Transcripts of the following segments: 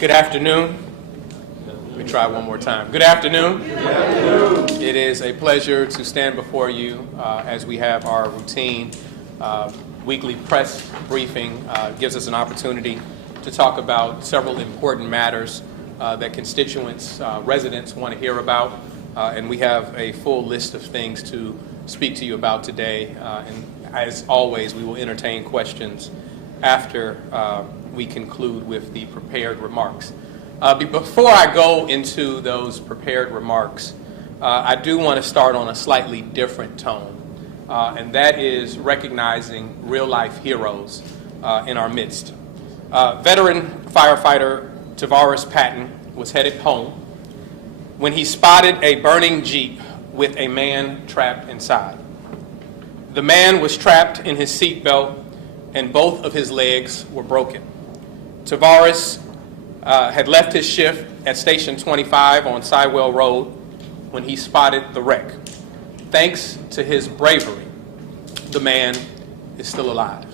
Good afternoon. Let me try one more time. Good afternoon. Good afternoon. It is a pleasure to stand before you as we have our routine weekly press briefing. Gives us an opportunity to talk about several important matters that constituents, residents want to hear about. And we have a full list of things to speak to you about today. And as always, we will entertain questions after we conclude with the prepared remarks. Before I go into those prepared remarks, I do want to start on a slightly different tone, and that is recognizing real-life heroes in our midst. Veteran firefighter Tavares Patton was headed home when he spotted a burning Jeep with a man trapped inside. The man was trapped in his seatbelt, and both of his legs were broken. Tavares had left his shift at Station 25 on Sidewell Road when he spotted the wreck. Thanks to his bravery, the man is still alive.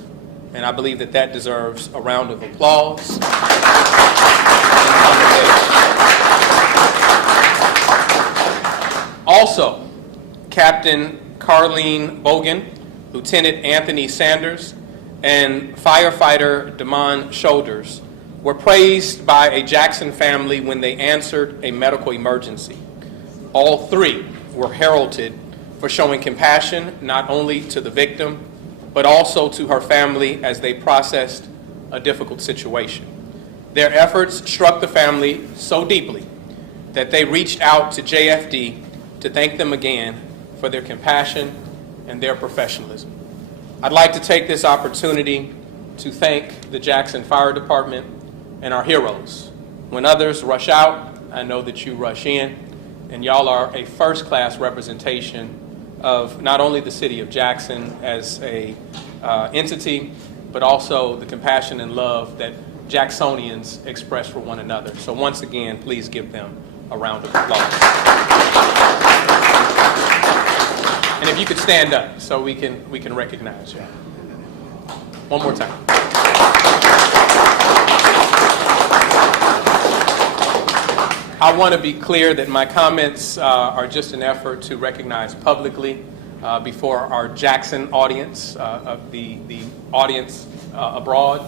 And I believe that that deserves a round of applause. Also, Captain Carleen Bogan, Lieutenant Anthony Sanders, and firefighter Damon Shoulders were praised by a Jackson family when they answered a medical emergency. All three were heralded for showing compassion not only to the victim, but also to her family as they processed a difficult situation. Their efforts struck the family so deeply that they reached out to JFD to thank them again for their compassion and their professionalism. I'd like to take this opportunity to thank the Jackson Fire Department and our heroes. When others rush out, I know that you rush in, and y'all are a first-class representation of not only the city of Jackson as a entity, but also the compassion and love that Jacksonians express for one another. So once again, please give them a round of applause. And if you could stand up so we can recognize you. One more time. I want to be clear that my comments are just an effort to recognize publicly before our Jackson audience, the audience abroad,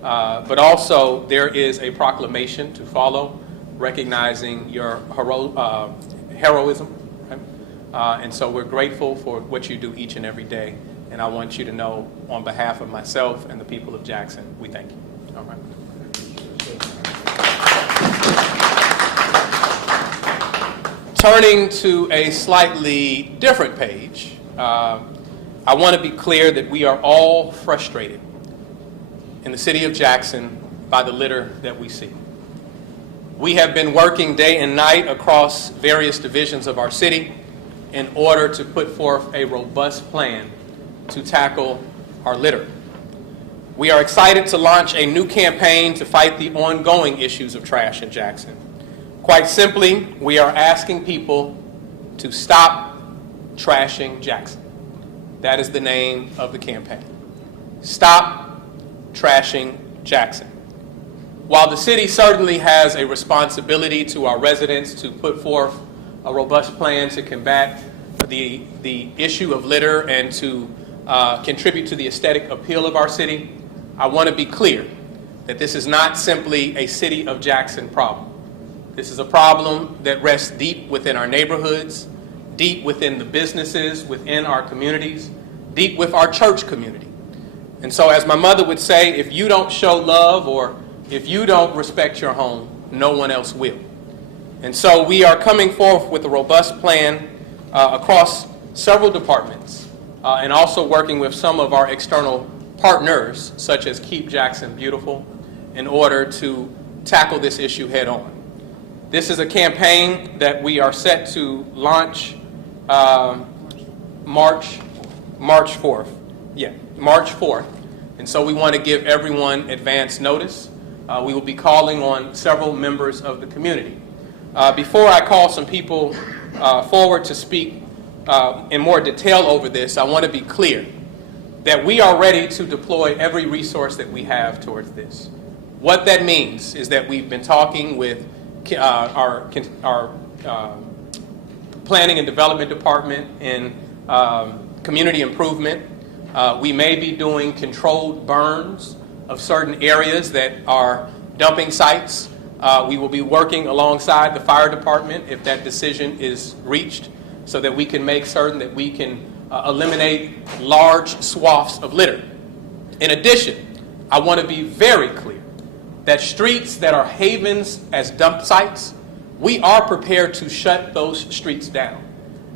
but also there is a proclamation to follow recognizing your heroism. And so we're grateful for what you do each and every day. And I want you to know, on behalf of myself and the people of Jackson, we thank you. All right. Turning to a slightly different page, I want to be clear that we are all frustrated in the city of Jackson by the litter that we see. We have been working day and night across various divisions of our city in order to put forth a robust plan to tackle our litter. We are excited to launch a new campaign to fight the ongoing issues of trash in Jackson. Quite simply, we are asking people to stop trashing Jackson. That is the name of the campaign. Stop trashing Jackson. While the city certainly has a responsibility to our residents to put forth a robust plan to combat the issue of litter and to contribute to the aesthetic appeal of our city, I want to be clear that this is not simply a city of Jackson problem. This is a problem that rests deep within our neighborhoods, deep within the businesses, within our communities, deep with our church community. And so as my mother would say, if you don't show love or if you don't respect your home, no one else will. And so we are coming forth with a robust plan across several departments and also working with some of our external partners, such as Keep Jackson Beautiful, in order to tackle this issue head on. This is a campaign that we are set to launch March 4th. Yeah, March 4th. And so we want to give everyone advance notice. We will be calling on several members of the community. Before I call some people forward to speak in more detail over this, I want to be clear that we are ready to deploy every resource that we have towards this. What that means is that we've been talking with our planning and development department and community improvement. We may be doing controlled burns of certain areas that are dumping sites. We will be working alongside the fire department if that decision is reached, so that we can make certain that we can eliminate large swaths of litter. In addition, I want to be very clear that streets that are havens as dump sites, we are prepared to shut those streets down.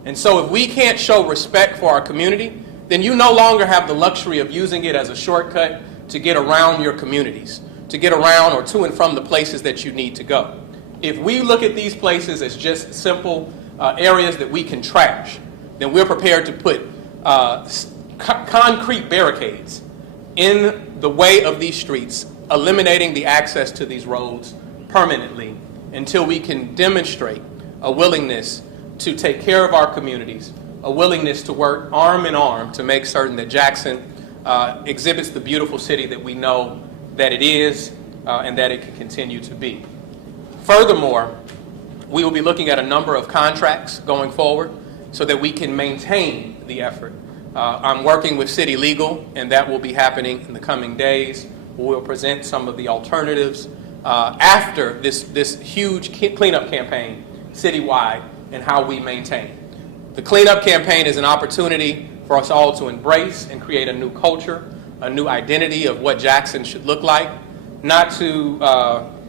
And so if we can't show respect for our community, then you no longer have the luxury of using it as a shortcut to get around your communities, to get around or to and from the places that you need to go. If we look at these places as just simple areas that we can trash, then we're prepared to put concrete barricades in the way of these streets, eliminating the access to these roads permanently until we can demonstrate a willingness to take care of our communities, a willingness to work arm in arm to make certain that Jackson exhibits the beautiful city that we know that it is and that it can continue to be. Furthermore, we will be looking at a number of contracts going forward so that we can maintain the effort. I'm working with City Legal, and that will be happening in the coming days. We'll present some of the alternatives after this huge cleanup campaign citywide and how we maintain. The cleanup campaign is an opportunity for us all to embrace and create a new culture, a new identity of what Jackson should look like, not to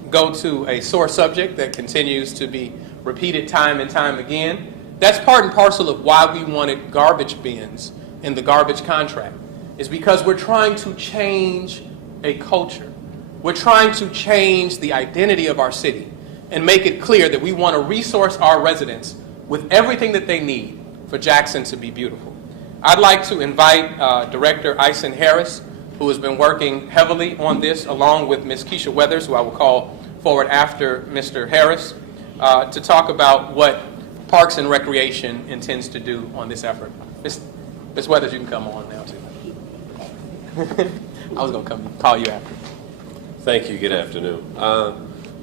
go to a sore subject that continues to be repeated time and time again. That's part and parcel of why we wanted garbage bins in the garbage contract, is because we're trying to change a culture. We're trying to change the identity of our city and make it clear that we want to resource our residents with everything that they need for Jackson to be beautiful. I'd like to invite Director Ison Harris, who has been working heavily on this, along with Ms. Keisha Weathers, who I will call forward after Mr. Harris, to talk about what Parks and Recreation intends to do on this effort. Ms. Weathers, you can come on now, too. I was going to come call you after. Thank you. Good afternoon.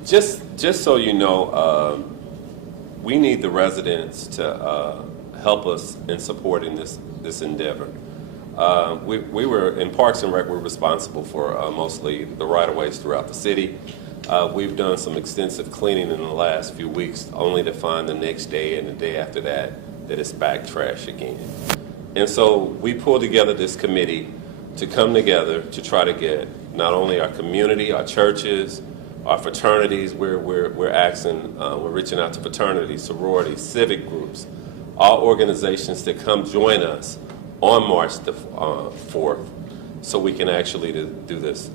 Just so you know, we need the residents to help us in supporting this endeavor. We were in Parks and Rec. We're responsible for mostly the right-of-ways throughout the city. We've done some extensive cleaning in the last few weeks, only to find the next day and the day after that it's back trash again. And so we pulled together this committee to come together to try to get not only our community, our churches, our fraternities. We're asking, we're reaching out to fraternities, sororities, civic groups, all organizations to come join us on March the 4th, so we can actually do this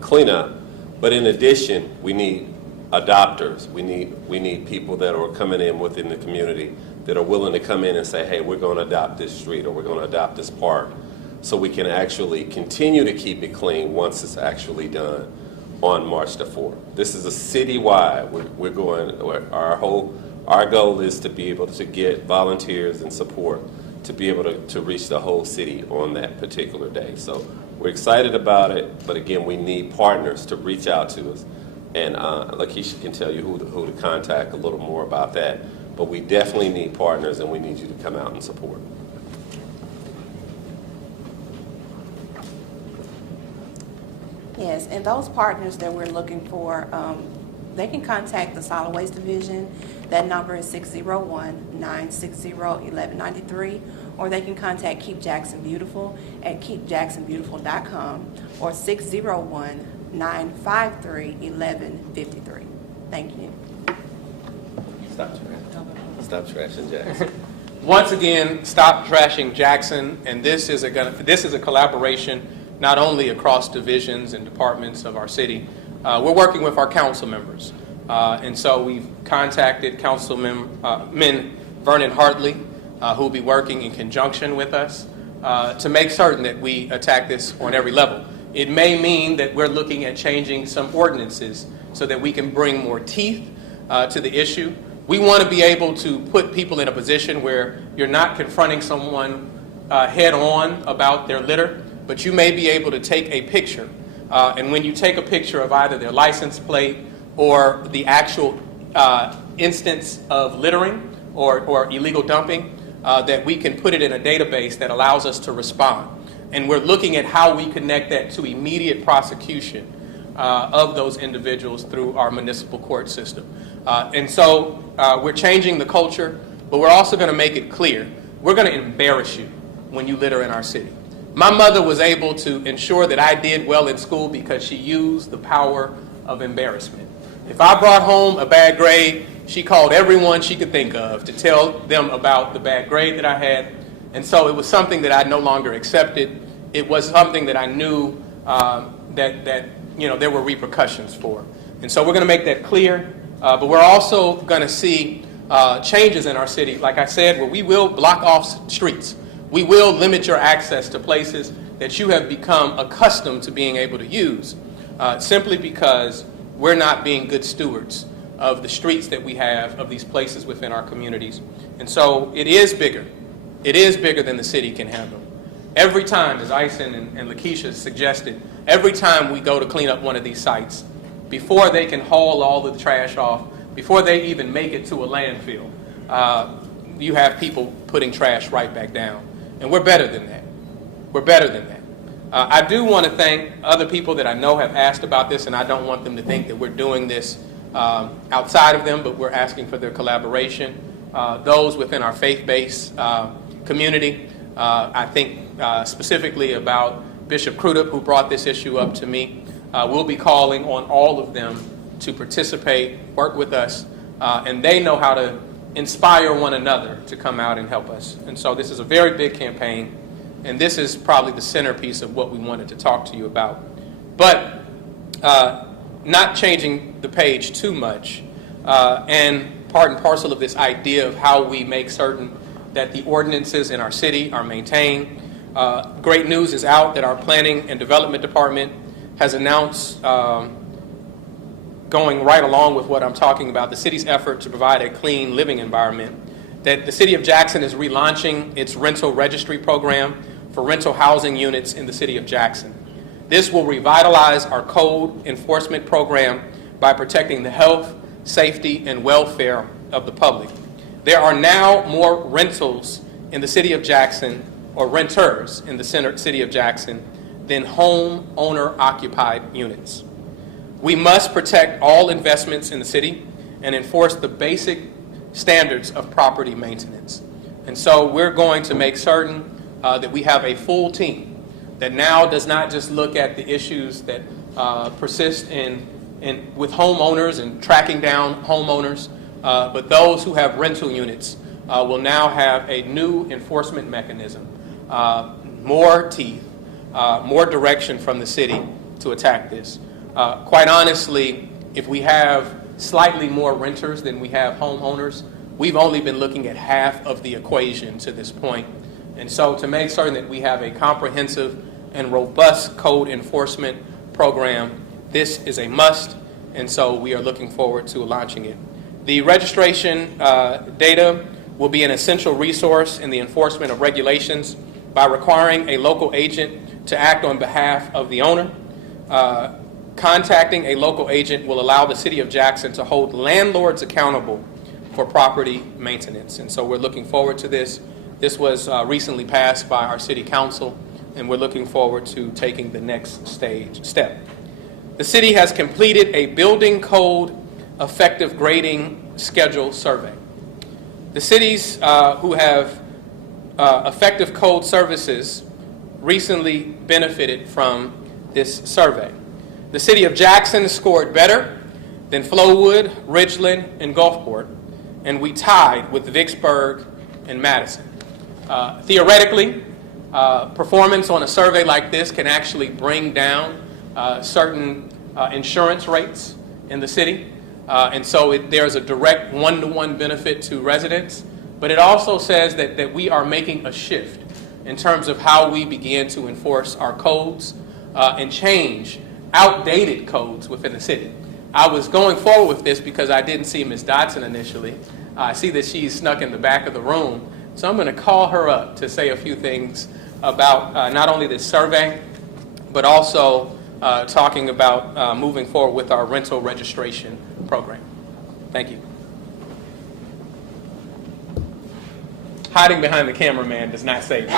cleanup. But in addition, we need adopters. We need people that are coming in within the community that are willing to come in and say, hey, we're going to adopt this street or we're going to adopt this park, so we can actually continue to keep it clean once it's actually done on March the 4th. This is a citywide. We're going. Our goal is to be able to get volunteers and support to be able to reach the whole city on that particular day. So we're excited about it, but again, we need partners to reach out to us. And Lakeisha can tell you who to contact a little more about that. But we definitely need partners, and we need you to come out and support. Yes, and those partners that we're looking for, they can contact the Solid Waste Division. That number is 601-960-1193, or they can contact Keep Jackson Beautiful at keepjacksonbeautiful.com or 601-953-1153. Thank you. Stop trashing Jackson. Once again, stop trashing Jackson, and this is a collaboration not only across divisions and departments of our city. We're working with our council members, and so we've contacted Councilman Vernon Hartley, who will be working in conjunction with us to make certain that we attack this on every level. It may mean that we're looking at changing some ordinances so that we can bring more teeth to the issue. We want to be able to put people in a position where you're not confronting someone head on about their litter, but you may be able to take a picture And when you take a picture of either their license plate or the actual instance of littering or illegal dumping, that we can put it in a database that allows us to respond. And we're looking at how we connect that to immediate prosecution of those individuals through our municipal court system. And so we're changing the culture, but we're also going to make it clear. We're going to embarrass you when you litter in our city. My mother was able to ensure that I did well in school because she used the power of embarrassment. If I brought home a bad grade, she called everyone she could think of to tell them about the bad grade that I had. And so it was something that I no longer accepted. It was something that I knew that there were repercussions for. And so we're going to make that clear. But we're also going to see changes in our city, like I said, where we will block off streets. We will limit your access to places that you have become accustomed to being able to use, simply because we're not being good stewards of the streets that we have, of these places within our communities. And so it is bigger. It is bigger than the city can handle. Every time, as Ison and Lakeisha suggested, every time we go to clean up one of these sites, before they can haul all of the trash off, before they even make it to a landfill, you have people putting trash right back down. And we're better than that. We're better than that. I do want to thank other people that I know have asked about this, and I don't want them to think that we're doing this outside of them, but we're asking for their collaboration. Those within our faith-based community, I think specifically about Bishop Crudup, who brought this issue up to me. We'll be calling on all of them to participate, work with us, and they know how to inspire one another to come out and help us. And so this is a very big campaign, and this is probably the centerpiece of what we wanted to talk to you about. But not changing the page too much, and part and parcel of this idea of how we make certain that the ordinances in our city are maintained. Great news is out that our Planning and Development Department has announced, going right along with what I'm talking about, the city's effort to provide a clean living environment, that the city of Jackson is relaunching its rental registry program for rental housing units in the city of Jackson. This will revitalize our code enforcement program by protecting the health, safety, and welfare of the public. There are now more rentals in the city of Jackson, or renters in the city of Jackson, than home owner-occupied units. We must protect all investments in the city and enforce the basic standards of property maintenance. And so we're going to make certain that we have a full team that now does not just look at the issues that persist with homeowners and tracking down homeowners, but those who have rental units will now have a new enforcement mechanism, more teeth, more direction from the city to attack this. Quite honestly, if we have slightly more renters than we have homeowners, we've only been looking at half of the equation to this point. And so to make certain that we have a comprehensive and robust code enforcement program, this is a must, and so we are looking forward to launching it. The registration data will be an essential resource in the enforcement of regulations by requiring a local agent to act on behalf of the owner. Contacting a local agent will allow the city of Jackson to hold landlords accountable for property maintenance. And so we're looking forward to this. This was recently passed by our city council, and we're looking forward to taking the next step. The city has completed a building code effective grading schedule survey. The cities who have effective code services recently benefited from this survey. The city of Jackson scored better than Flowood, Ridgeland, and Gulfport, and we tied with Vicksburg and Madison. Theoretically, performance on a survey like this can actually bring down certain insurance rates in the city, and so there's a direct one-to-one benefit to residents, but it also says that we are making a shift in terms of how we begin to enforce our codes and change outdated codes within the city. I was going forward with this because I didn't see Ms. Dotson initially. I see that she's snuck in the back of the room, so I'm going to call her up to say a few things about not only this survey, but also talking about moving forward with our rental registration program. Thank you. Hiding behind the cameraman does not save me.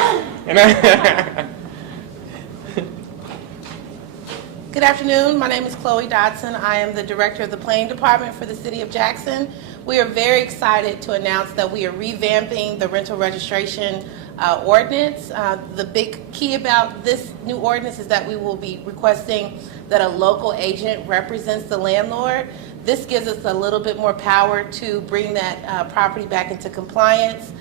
Good afternoon. My name is Chloe Dodson. I am the Director of the Planning Department for the City of Jackson. We are very excited to announce that we are revamping the rental registration ordinance. The big key about this new ordinance is that we will be requesting that a local agent represents the landlord. This gives us a little bit more power to bring that property back into compliance.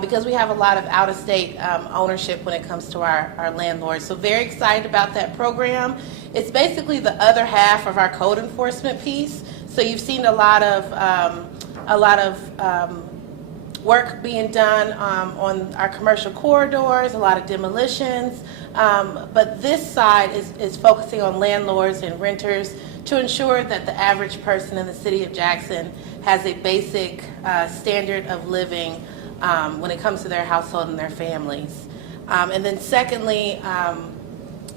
Because we have a lot of out-of-state ownership when it comes to our landlords. So very excited about that program. It's basically the other half of our code enforcement piece. So you've seen a lot of work being done on our commercial corridors, a lot of demolitions. But this side is focusing on landlords and renters to ensure that the average person in the city of Jackson has a basic standard of living when it comes to their household and their families. And then secondly,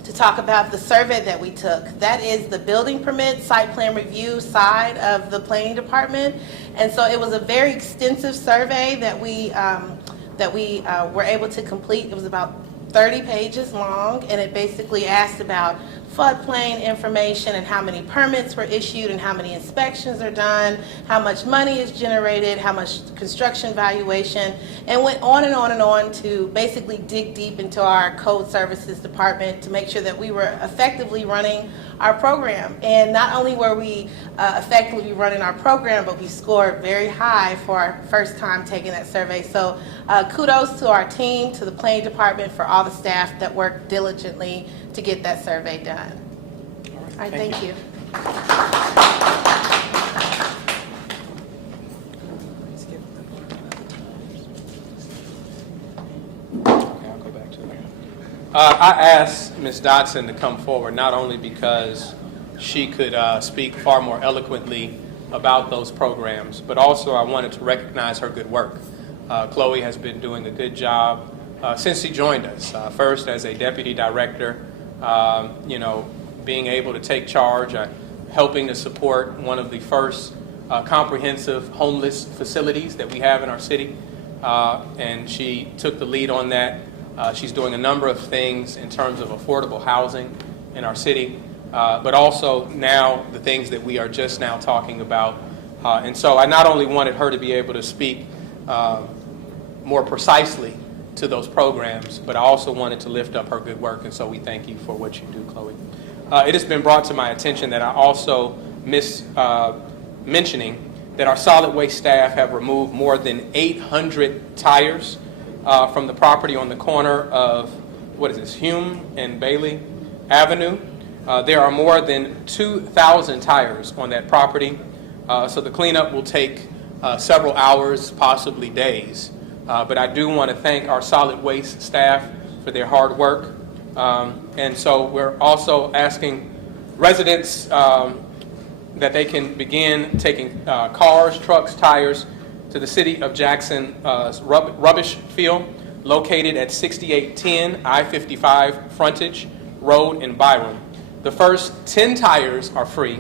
to talk about the survey that we took. That is the building permit, site plan review side of the planning department. And so it was a very extensive survey that we were able to complete. It was about 30 pages long, and it basically asked about floodplain information and how many permits were issued and how many inspections are done, how much money is generated, how much construction valuation, and went on and on and on to basically dig deep into our code services department to make sure that we were effectively running our program. And not only were we effectively running our program, but we scored very high for our first time taking that survey. So kudos to our team, to the planning department, for all the staff that worked diligently to get that survey done. All right, thank you. Okay, I'll go back to it. I asked Ms. Dodson to come forward not only because she could speak far more eloquently about those programs, but also I wanted to recognize her good work. Chloe has been doing a good job since she joined us. First as a deputy director, being able to take charge, helping to support one of the first comprehensive homeless facilities that we have in our city, and she took the lead on that. She's doing a number of things in terms of affordable housing in our city, but also now the things that we are just now talking about. And so I not only wanted her to be able to speak more precisely to those programs, but I also wanted to lift up her good work, and so we thank you for what you do, Chloe. It has been brought to my attention that I also missed mentioning that our solid waste staff have removed more than 800 tires from the property on the corner of, Hume and Bailey Avenue. There are more than 2,000 tires on that property, so the cleanup will take several hours, possibly days. But I do want to thank our solid waste staff for their hard work. And so we're also asking residents that they can begin taking cars, trucks, tires to the City of Jackson rubbish field located at 6810 I-55 Frontage Road in Byram. The first 10 tires are free,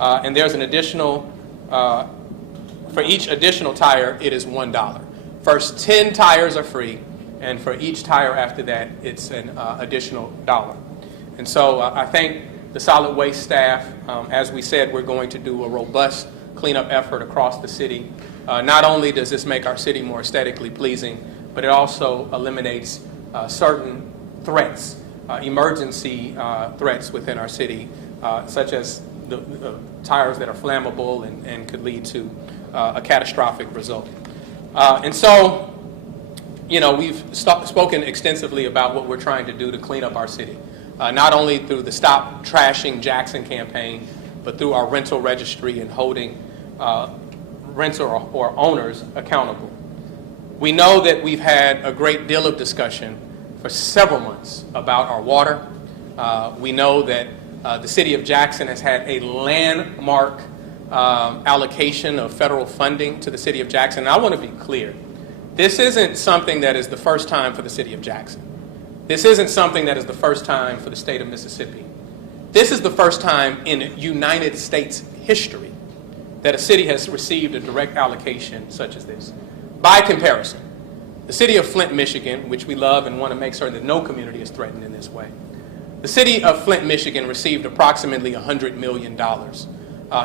and there's an additional, for each additional tire, it is $1. First 10 tires are free, and for each tire after that, it's an additional $1. And so I thank the solid waste staff. As we said, we're going to do a robust cleanup effort across the city. Not only does this make our city more aesthetically pleasing, but it also eliminates certain threats, emergency threats within our city, such as the tires that are flammable and could lead to a catastrophic result. And so, we've spoken extensively about what we're trying to do to clean up our city, not only through the Stop Trashing Jackson campaign, but through our rental registry and holding renter or owners accountable. We know that we've had a great deal of discussion for several months about our water. We know that the City of Jackson has had a landmark allocation of federal funding to the City of Jackson. And I want to be clear. This isn't something that is the first time for the City of Jackson. This isn't something that is the first time for the state of Mississippi. This is the first time in United States history that a city has received a direct allocation such as this. By comparison, the city of Flint, Michigan, which we love and want to make certain that no community is threatened in this way, the city of Flint, Michigan received approximately $100 million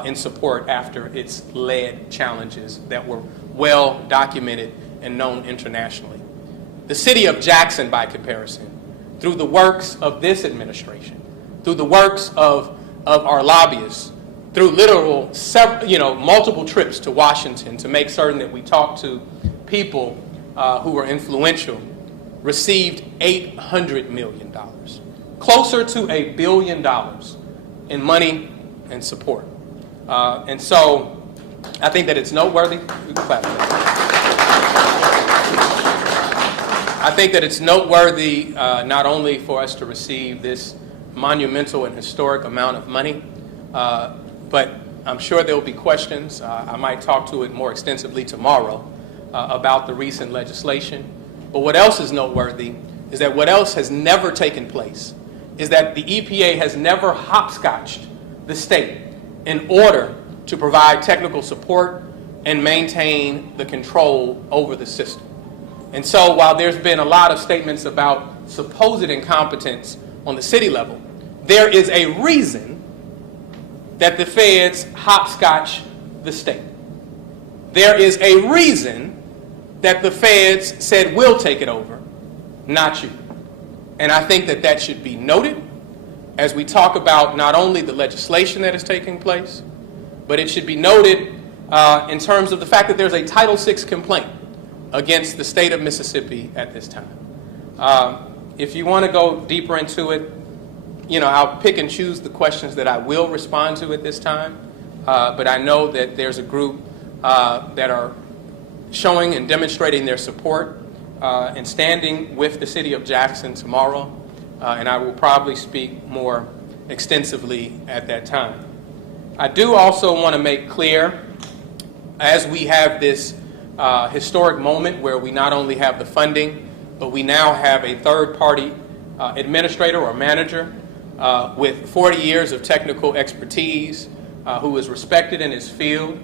in support after its lead challenges that were well documented and known internationally. The city of Jackson, by comparison, through the works of this administration, through the works of our lobbyists, through literal multiple trips to Washington to make certain that we talk to people who were influential, received $800 million, closer to $1 billion in money and support. And so I think that it's noteworthy. You can clap for that. I think that it's noteworthy not only for us to receive this monumental and historic amount of money, but I'm sure there will be questions. I might talk to it more extensively tomorrow about the recent legislation. But what else is noteworthy is that what else has never taken place is that the EPA has never hopscotched the state in order to provide technical support and maintain the control over the system. And so while there's been a lot of statements about supposed incompetence on the city level, there is a reason that the feds hopscotch the state. There is a reason that the feds said we'll take it over, not you. And I think that that should be noted as we talk about not only the legislation that is taking place, but it should be noted in terms of the fact that there's a Title VI complaint against the state of Mississippi at this time. If you want to go deeper into it, I'll pick and choose the questions that I will respond to at this time. But I know that there's a group that are showing and demonstrating their support and standing with the city of Jackson tomorrow. And I will probably speak more extensively at that time. I do also want to make clear, as we have this historic moment where we not only have the funding, but we now have a third-party administrator or manager with 40 years of technical expertise, who is respected in his field,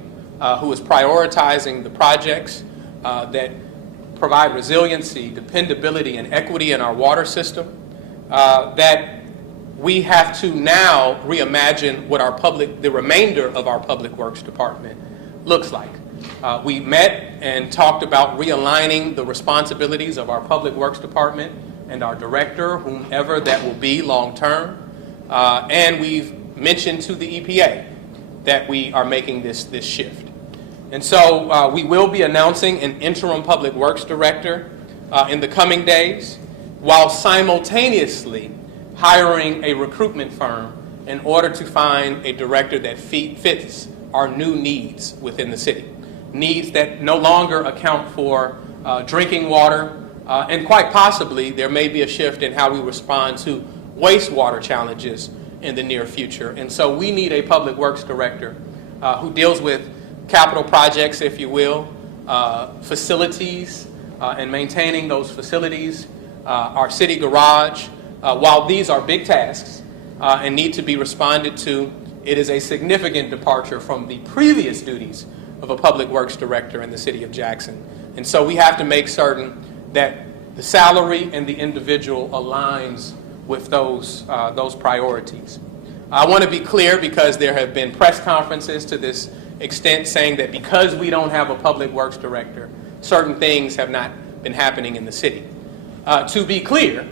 who is prioritizing the projects that provide resiliency, dependability, and equity in our water system, that we have to now reimagine what the remainder of our Public Works Department looks like. We met and talked about realigning the responsibilities of our Public Works Department and our director, whomever that will be long term. And we've mentioned to the EPA that we are making this shift. And so we will be announcing an interim Public Works Director in the coming days, while simultaneously hiring a recruitment firm in order to find a director that fits our new needs within the city. Needs that no longer account for drinking water, and quite possibly there may be a shift in how we respond to wastewater challenges in the near future. And so we need a Public Works Director who deals with capital projects, if you will, facilities, and maintaining those facilities, our city garage. While these are big tasks and need to be responded to, it is a significant departure from the previous duties of a Public Works Director in the city of Jackson. And so we have to make certain that the salary and the individual aligns with those priorities. I want to be clear, because there have been press conferences to this extent saying that because we don't have a Public Works Director, certain things have not been happening in the city. To be clear,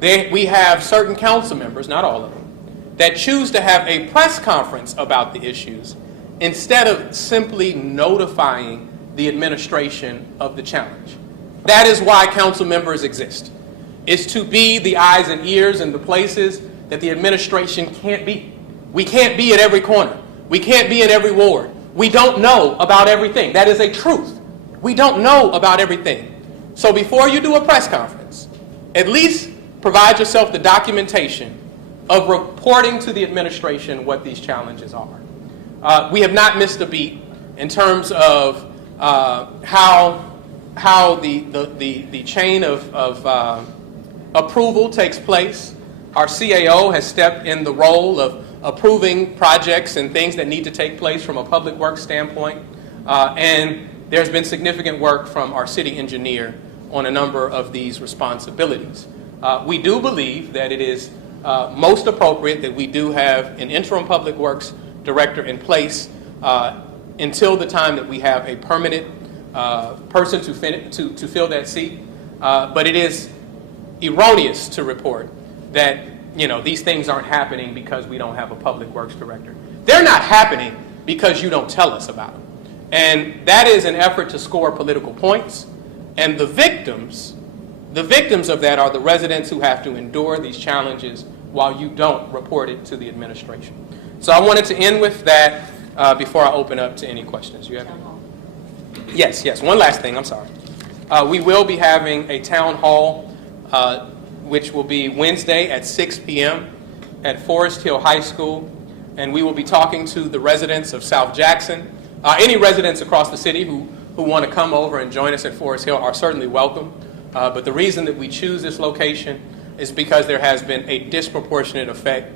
we have certain council members, not all of them, that choose to have a press conference about the issues instead of simply notifying the administration of the challenge. That is why council members exist, is to be the eyes and ears in the places that the administration can't be. We can't be at every corner. We can't be in every ward. We don't know about everything. That is a truth. We don't know about everything. So before you do a press conference, at least provide yourself the documentation of reporting to the administration what these challenges are. We have not missed a beat in terms of how the chain of approval takes place Our CAO has stepped in the role of approving projects and things that need to take place from a public works standpoint. And there's been significant work from our city engineer on a number of these responsibilities. We do believe that it is most appropriate that we do have an interim public works director in place until the time that we have a permanent person to fill that seat. But it is erroneous to report that these things aren't happening because we don't have a public works director. They're not happening because you don't tell us about them. And that is an effort to score political points. And the victims of that are the residents who have to endure these challenges while you don't report it to the administration. So I wanted to end with that before I open up to any questions. You have any? Yes. One last thing. I'm sorry. We will be having a town hall, which will be Wednesday at 6 p.m. at Forest Hill High School, and we will be talking to the residents of South Jackson. Any residents across the city who want to come over and join us at Forest Hill are certainly welcome. But the reason that we choose this location is because there has been a disproportionate effect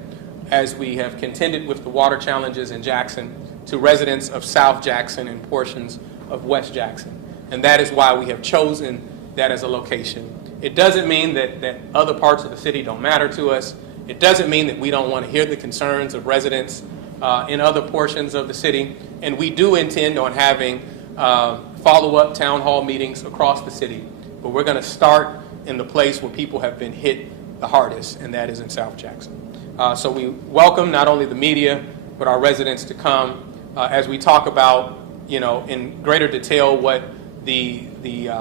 as we have contended with the water challenges in Jackson to residents of South Jackson and portions of West Jackson. And that is why we have chosen that as a location. It doesn't mean that other parts of the city don't matter to us. It doesn't mean that we don't want to hear the concerns of residents in other portions of the city. And we do intend on having follow-up town hall meetings across the city. But we're going to start in the place where people have been hit the hardest, and that is in South Jackson. So we welcome not only the media, but our residents to come as we talk about, in greater detail what the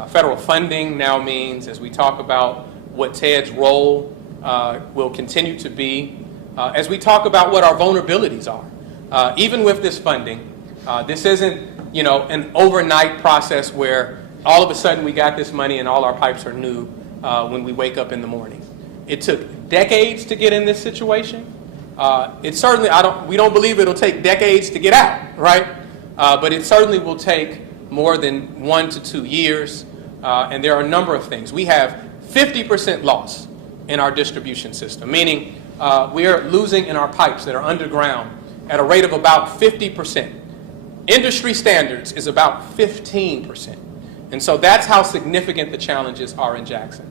federal funding now means, as we talk about what TED's role will continue to be, as we talk about what our vulnerabilities are. Even with this funding, this isn't, an overnight process where all of a sudden we got this money and all our pipes are new when we wake up in the morning. It took decades to get in this situation. It certainly, we don't believe it'll take decades to get out, right? But it certainly will take more than 1 to 2 years. And there are a number of things. We have 50% loss in our distribution system, meaning we are losing in our pipes that are underground at a rate of about 50%. Industry standards is about 15%. And so that's how significant the challenges are in Jackson.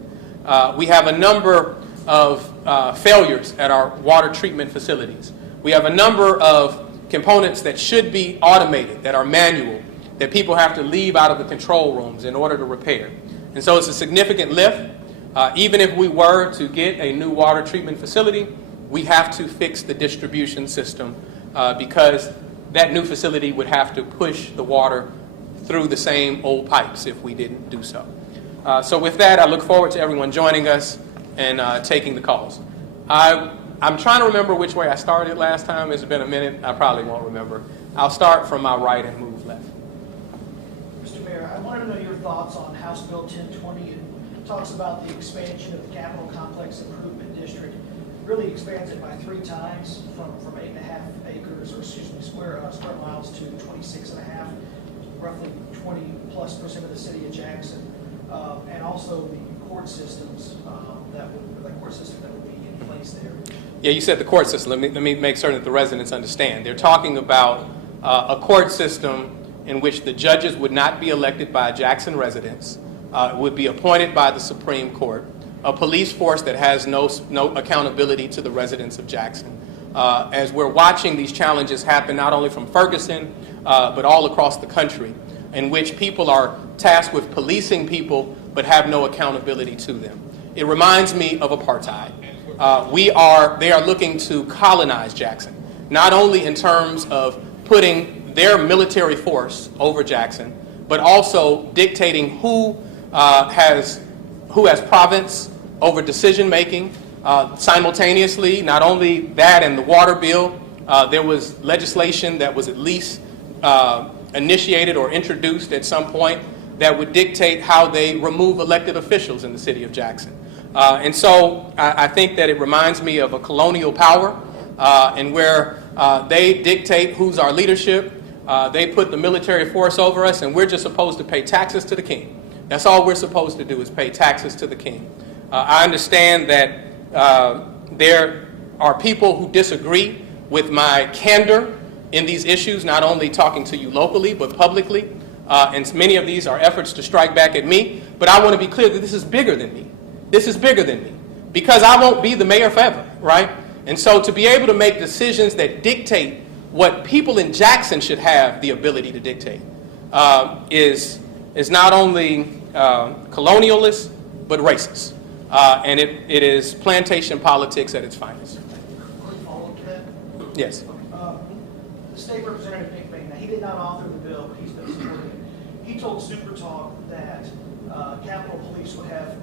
We have a number of failures at our water treatment facilities. We have a number of components that should be automated, that are manual, that people have to leave out of the control rooms in order to repair. And so it's a significant lift. Even if we were to get a new water treatment facility, we have to fix the distribution system because that new facility would have to push the water through the same old pipes if we didn't do so. So with that, I look forward to everyone joining us and taking the calls. I'm trying to remember which way I started last time. It's been a minute. I probably won't remember. I'll start from my right and move left. Mr. Mayor, I wanted to know your thoughts on House Bill 1020. It talks about the expansion of the Capital Complex Improvement District. Really expands it by 3 times from 8.5 acres, or square miles to 26.5, roughly 20+% of the city of Jackson, and also the court systems that would be in place there. Yeah, you said the court system. Let me make certain that the residents understand. They're talking about a court system in which the judges would not be elected by Jackson residents, would be appointed by the Supreme Court, a police force that has no accountability to the residents of Jackson. As we're watching these challenges happen not only from Ferguson, but all across the country, in which people are tasked with policing people but have no accountability to them. It reminds me of apartheid. They are looking to colonize Jackson, not only in terms of putting their military force over Jackson, but also dictating who has province over decision making. Simultaneously, not only that and the water bill, there was legislation that was at least initiated or introduced at some point that would dictate how they remove elected officials in the city of Jackson. And so I think that it reminds me of a colonial power and where they dictate who's our leadership. They put the military force over us, and we're just supposed to pay taxes to the king. That's all we're supposed to do, is pay taxes to the king. I understand that There are people who disagree with my candor in these issues, not only talking to you locally, but publicly. And many of these are efforts to strike back at me. But I want to be clear that this is bigger than me. This is bigger than me. Because I won't be the mayor forever, right? And so to be able to make decisions that dictate what people in Jackson should have the ability to dictate is not only colonialist, but racist. And it is plantation politics at its finest. Quick follow-up to that. Yes. The state representative Nick Bain, now he did not author the bill, but he's been supporting it. He told Super Talk that Capitol Police would have,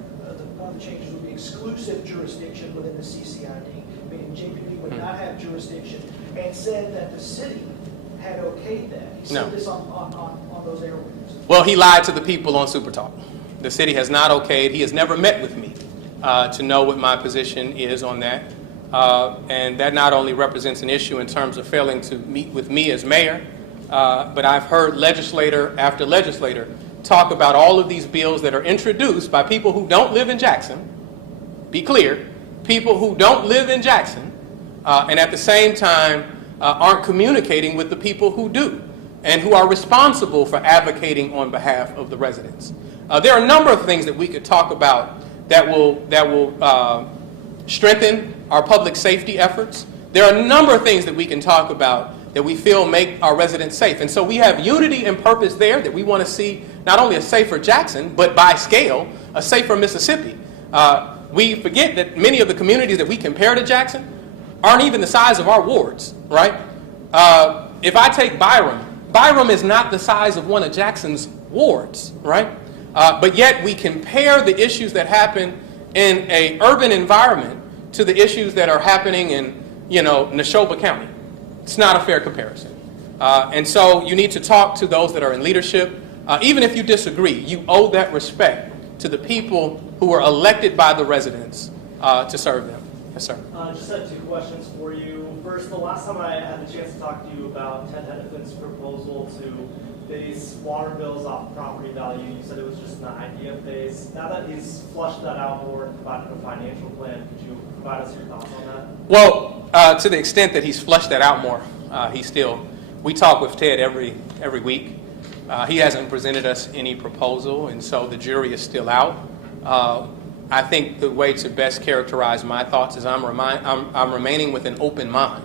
one of the changes would be exclusive jurisdiction within the CCID, meaning JPD would not have jurisdiction, and said that the city had okayed that. He said this on those airwaves. Well, he lied to the people on Super Talk. The city has not okayed. He has never met with me to know what my position is on that. And that not only represents an issue in terms of failing to meet with me as mayor, but I've heard legislator after legislator talk about all of these bills that are introduced by people who don't live in Jackson. Be clear, people who don't live in Jackson, and at the same time aren't communicating with the people who do, and who are responsible for advocating on behalf of the residents. There are a number of things that we could talk about that will strengthen our public safety efforts. There are a number of things that we can talk about that we feel make our residents safe. And so we have unity and purpose there that we want to see not only a safer Jackson, but by scale, a safer Mississippi. We forget that many of the communities that we compare to Jackson aren't even the size of our wards, right? If I take Byram is not the size of one of Jackson's wards, right? But yet we compare the issues that happen in an urban environment to the issues that are happening in, Neshoba County. It's not a fair comparison. And so you need to talk to those that are in leadership. Even if you disagree, you owe that respect to the people who were elected by the residents to serve them. Yes, sir. Just had two questions for you. First, the last time I had the chance to talk to you about Ted Hennepin's proposal to base water bills off property value, you said it was just an idea phase. Now that he's flushed that out more and provided a financial plan, could you provide us your thoughts on that? Well, to the extent that he's flushed that out more, we talk with Ted every week. He hasn't presented us any proposal, and so the jury is still out. I think the way to best characterize my thoughts is I'm remaining with an open mind.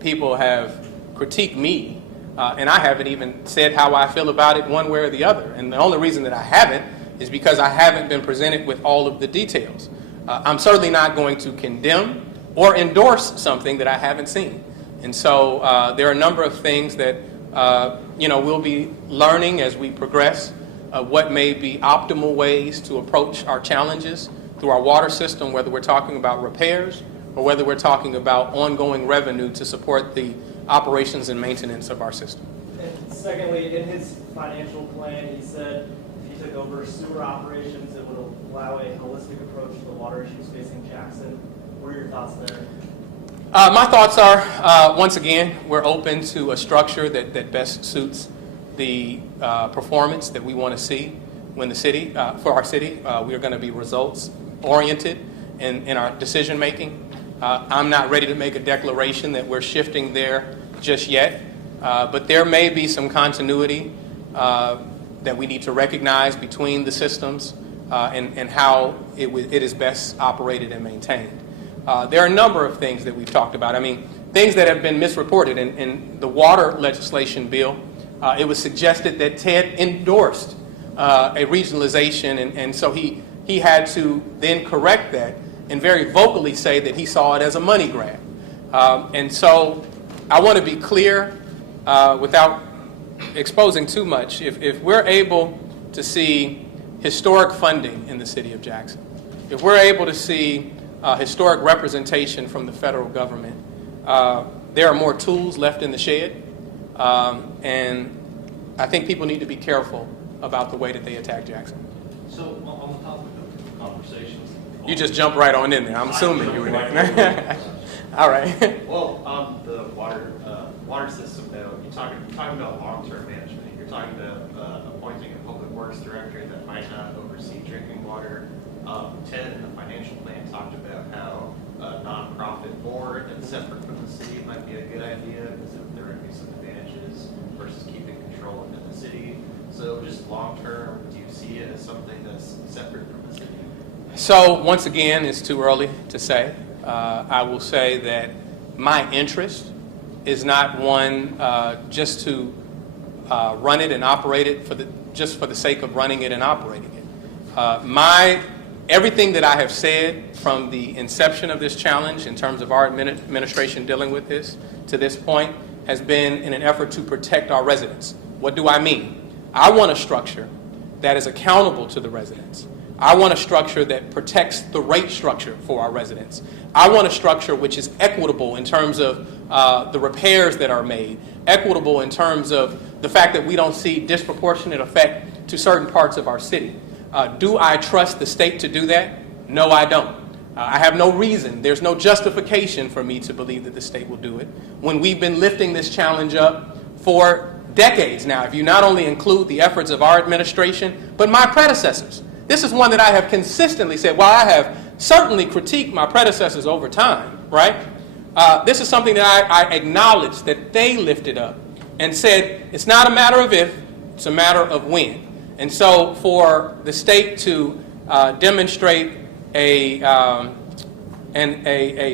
People have critiqued me, and I haven't even said how I feel about it one way or the other. And the only reason that I haven't is because I haven't been presented with all of the details. I'm certainly not going to condemn or endorse something that I haven't seen. And so there are a number of things that we'll be learning as we progress what may be optimal ways to approach our challenges through our water system, whether we're talking about repairs or whether we're talking about ongoing revenue to support the operations and maintenance of our system. And secondly, in his financial plan, he said if he took over sewer operations, it would allow a holistic approach to the water issues facing Jackson. What are your thoughts there? My thoughts are, once again, we're open to a structure that best suits the performance that we want to see when for our city. We are going to be results-oriented in our decision-making. I'm not ready to make a declaration that we're shifting there just yet, but there may be some continuity that we need to recognize between the systems and how it is best operated and maintained. There are a number of things that we've talked about. I mean, things that have been misreported. In the water legislation bill, it was suggested that Ted endorsed a regionalization, and so he had to then correct that and very vocally say that he saw it as a money grab. And so I want to be clear without exposing too much. If we're able to see historic funding in the city of Jackson, if we're able to see historic representation from the federal government, there are more tools left in the shed, and I think people need to be careful about the way that they attack Jackson. So on the topic of conversations, You just jumped right on in there. I'm assuming you were there. All right. well, on the water system, though, you're talking about long-term management. You're talking about appointing a public works director that might not oversee drinking water Ted in the financial plan talked about how a nonprofit board that's separate from the city might be a good idea because there would be some advantages versus keeping control within the city. So just long term, do you see it as something that's separate from the city? So once again, it's too early to say. I will say that my interest is not one just to run it and operate it just for the sake of running it and operating it. Everything that I have said from the inception of this challenge in terms of our administration dealing with this to this point has been in an effort to protect our residents. What do I mean? I want a structure that is accountable to the residents. I want a structure that protects the rate structure for our residents. I want a structure which is equitable in terms of the repairs that are made, equitable in terms of the fact that we don't see disproportionate effect to certain parts of our city. Do I trust the state to do that? No, I don't. I have no reason. There's no justification for me to believe that the state will do it when we've been lifting this challenge up for decades now, if you not only include the efforts of our administration, but my predecessors. This is one that I have consistently said, while I have certainly critiqued my predecessors over time, right? This is something that I acknowledge that they lifted up and said, it's not a matter of if, it's a matter of when. And so for the state to demonstrate a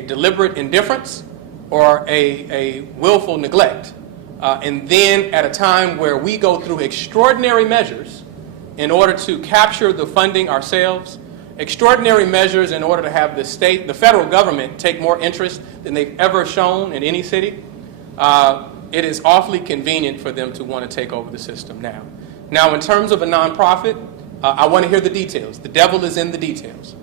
deliberate indifference or a willful neglect, and then at a time where we go through extraordinary measures in order to capture the funding ourselves, extraordinary measures in order to have the state, the federal government, take more interest than they've ever shown in any city, it is awfully convenient for them to want to take over the system now. Now, in terms of a nonprofit, I want to hear the details. The devil is in the details.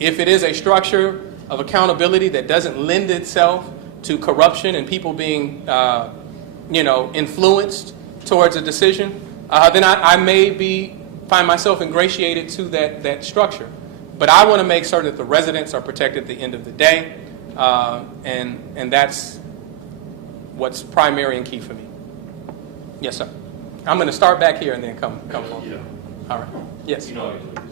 If it is a structure of accountability that doesn't lend itself to corruption and people being, influenced towards a decision, then I may find myself ingratiated to that structure. But I want to make certain that the residents are protected at the end of the day, and that's what's primary and key for me. Yes, sir. I'm going to start back here and then come forward. Yeah. All right. Yes. You know I usually do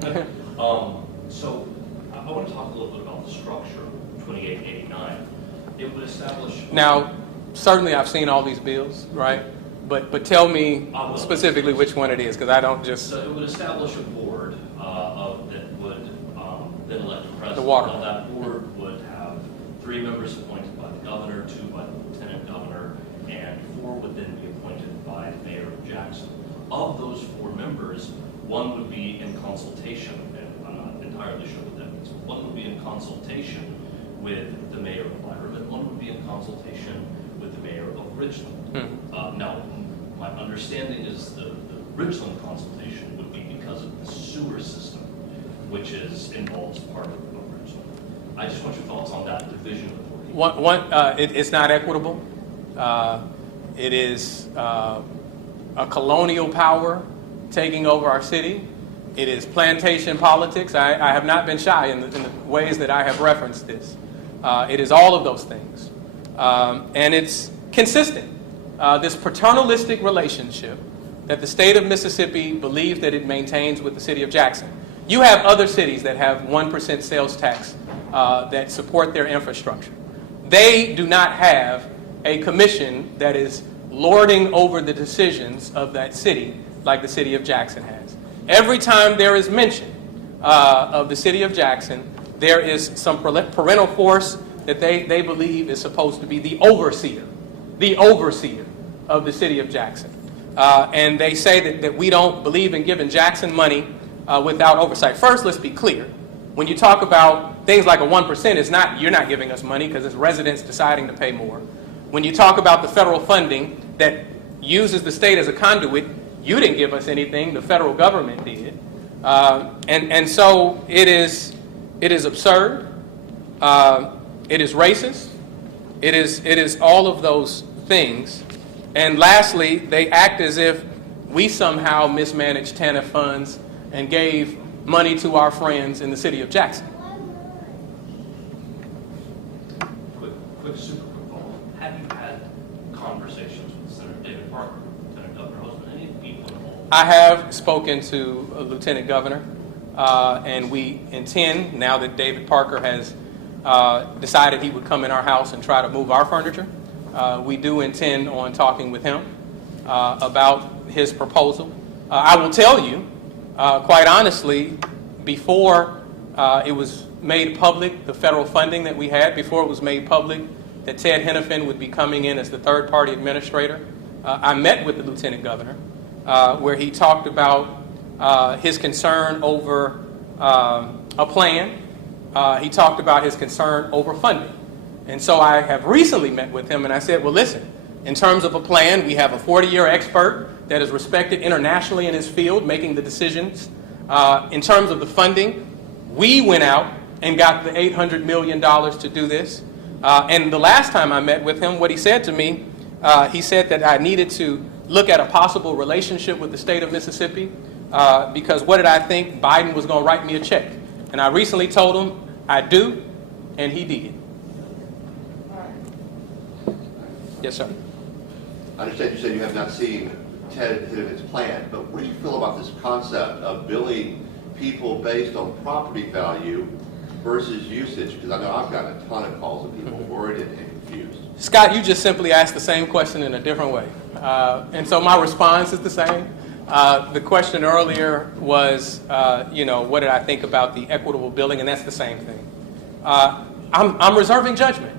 this. So I want to talk a little bit about the structure of 2889. It would establish... Now, certainly I've seen all these bills, right? But tell me specifically which one it is, because I don't just... So it would establish a board that would then elect a president. The water. Now that board would have 3 members appointed by the governor, 2 by the lieutenant governor, and 4 would then be appointed by the mayor of Jackson. Of those 4 members, 1 would be in consultation, and I'm not entirely sure what that means, but 1 would be in consultation with the mayor of Lyra, and 1 would be in consultation with the mayor of Richland. Now, my understanding is the Richland consultation would be because of the sewer system, which involves part of Richland. I just want your thoughts on that division of authority. It's not equitable. It is a colonial power taking over our city. It is plantation politics. I have not been shy in the ways that I have referenced this. It is all of those things. And it's consistent. This paternalistic relationship that the state of Mississippi believes that it maintains with the city of Jackson. You have other cities that have 1% sales tax that support their infrastructure. They do not have a commission that is lording over the decisions of that city like the city of Jackson has. Every time there is mention of the city of Jackson, there is some parental force that they believe is supposed to be the overseer of the city of Jackson. And they say that we don't believe in giving Jackson money without oversight. First, let's be clear. When you talk about things like a 1%, you're not giving us money because it's residents deciding to pay more. When you talk about the federal funding that uses the state as a conduit, you didn't give us anything, the federal government did. And so it is absurd. It is racist. It is all of those things. And lastly, they act as if we somehow mismanaged TANF funds and gave money to our friends in the city of Jackson. Quick, super quick follow-up. Have you had conversations with Senator David Parker, Lieutenant Governor Hosman, any people involved? I have spoken to Lieutenant Governor. and we intend, now that David Parker has decided he would come in our house and try to move our furniture, we do intend on talking with him about his proposal. I will tell you, quite honestly, before it was made public, the federal funding that we had, before it was made public that Ted Hennepin would be coming in as the third-party administrator, I met with the Lieutenant Governor, where he talked about his concern over a plan. He talked about his concern over funding. And so I have recently met with him, and I said, well, listen, in terms of a plan, we have a 40-year expert that is respected internationally in his field, making the decisions. In terms of the funding, we went out and got the $800 million to do this. And the last time I met with him, what he said to me, he said that I needed to look at a possible relationship with the state of Mississippi because what did I think? Biden was going to write me a check. And I recently told him I do, and he did. Yes, sir. I understand you said you have not seen Ted Hennepin's plan, but what do you feel about this concept of billing people based on property value versus usage? Because I know I've gotten a ton of calls of people worried and confused. Scott, you just simply asked the same question in a different way. And so my response is the same. The question earlier was, what did I think about the equitable billing? And that's the same thing. I'm reserving judgment.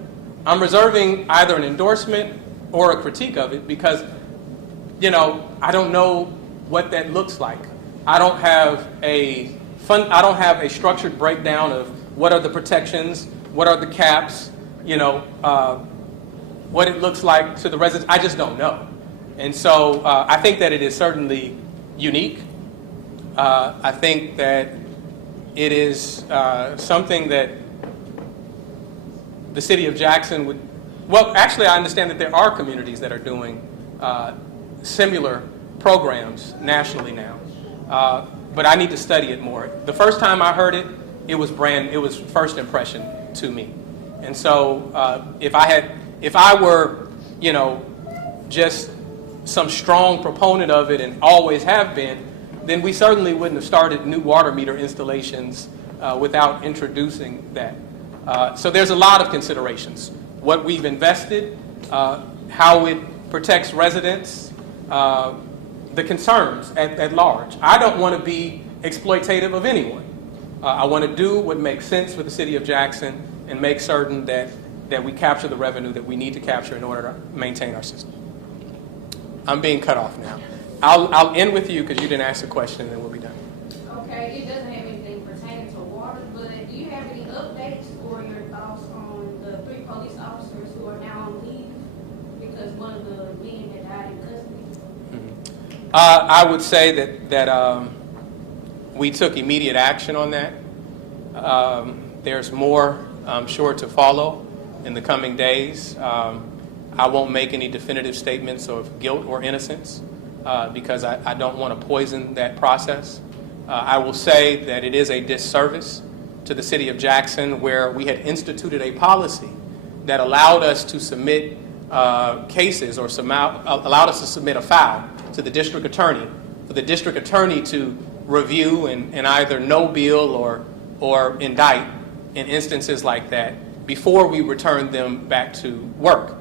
I'm reserving either an endorsement or a critique of it because, I don't know what that looks like. I don't have a structured breakdown of what are the protections, what are the caps, what it looks like to the residents. I just don't know. And so I think that it is certainly unique. I think that it is something that the city of Jackson would, well, actually I understand that there are communities that are doing similar programs nationally now. But I need to study it more. The first time I heard it, it was first impression to me. And so if I were, just some strong proponent of it and always have been, then we certainly wouldn't have started new water meter installations without introducing that. So there's a lot of considerations. What we've invested, how it protects residents, the concerns at large. I don't want to be exploitative of anyone. I want to do what makes sense for the city of Jackson and make certain that we capture the revenue that we need to capture in order to maintain our system. I'm being cut off now. I'll end with you because you didn't ask a question and then we'll be done. Okay, it doesn't have anything pertaining to water, but do you have any updates or your thoughts on the 3 police officers who are now on leave because one of the men had died in custody? I would say that we took immediate action on that. There's more, I'm sure, to follow in the coming days. I won't make any definitive statements of guilt or innocence because I don't want to poison that process. I will say that it is a disservice to the city of Jackson where we had instituted a policy that allowed us to submit cases or allowed us to submit a file to the district attorney for the district attorney to review and either no bill or indict in instances like that before we return them back to work.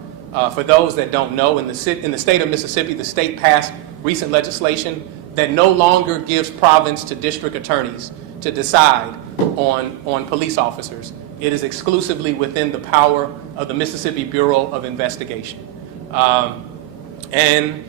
For those that don't know, in the state of Mississippi, the state passed recent legislation that no longer gives province to district attorneys to decide on police officers. It is exclusively within the power of the Mississippi Bureau of Investigation. And,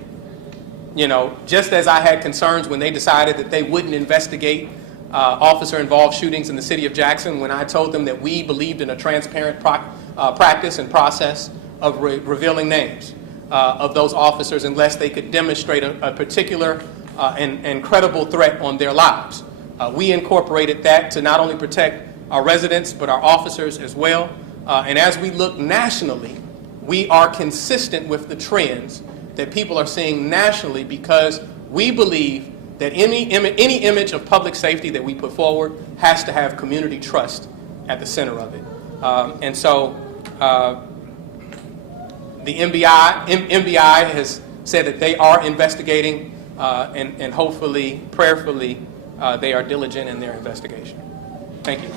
just as I had concerns when they decided that they wouldn't investigate officer-involved shootings in the city of Jackson, when I told them that we believed in a transparent practice and process of revealing names of those officers unless they could demonstrate a particular and credible threat on their lives. We incorporated that to not only protect our residents but our officers as well. And as we look nationally, we are consistent with the trends that people are seeing nationally because we believe that any image of public safety that we put forward has to have community trust at the center of it. And so the MBI has said that they are investigating and hopefully, prayerfully, they are diligent in their investigation. Thank you.